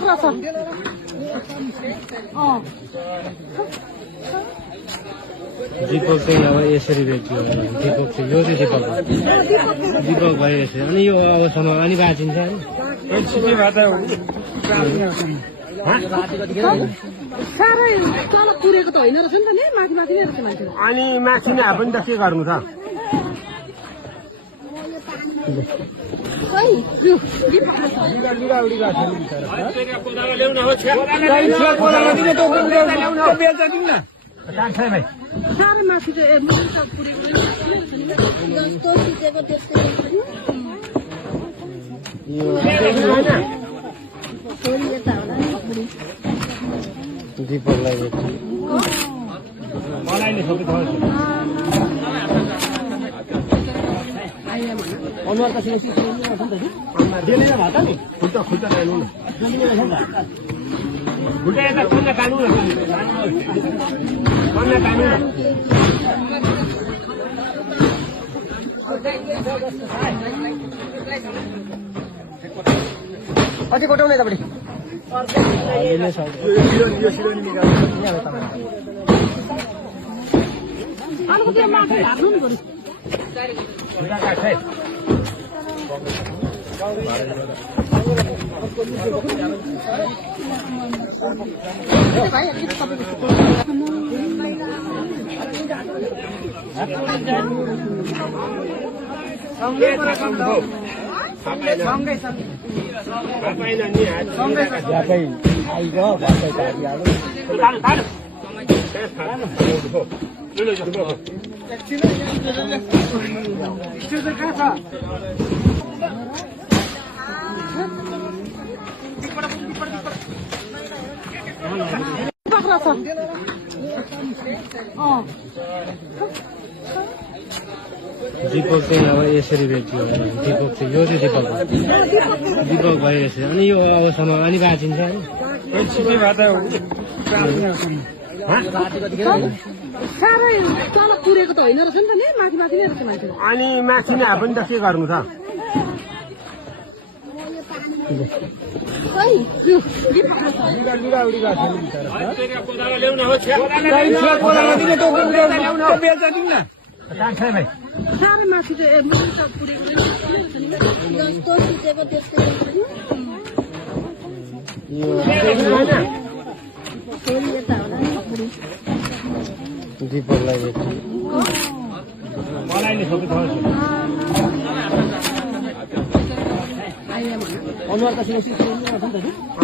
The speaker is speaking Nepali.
बाख्रा छ दीपक चाहिँ अब यसरी बेच्यो दीपक चाहिँ यो चाहिँ दीपक भयो यसरी अनि यो अबसम्म अनि बाँचिन्छ साह्रै तल पुरेको त होइन रहेछ नि त नि माथि माथि नै रहेछ मान्छेको अनि माथि नै पनि त के गर्नु त साह्रै माथि चाहिँ पुरेको दीपकलाई मलाई नै सबै अनुहार त नि खुल्टा खुल्टा खानु न खुल्टा यता कन्या कानु न कन्या कानु न अझै कोटाउने तपाईँ बाख्रा छ दीपक चाहिँ अब यसरी बेच्यो दीपक चाहिँ यो चाहिँ दीपक भयो यसरी अनि यो अबसम्म अनि बाँचिन्छ साह्रै तल पुरेको त होइन रहेछ नि त नि माथि माथि नै रहेछ मान्छेको अनि माथि नै पनि त के गर्नु त साह्रै माथि चाहिँ पुरेको दीपकलाई मलाई नै सबै अनुहार त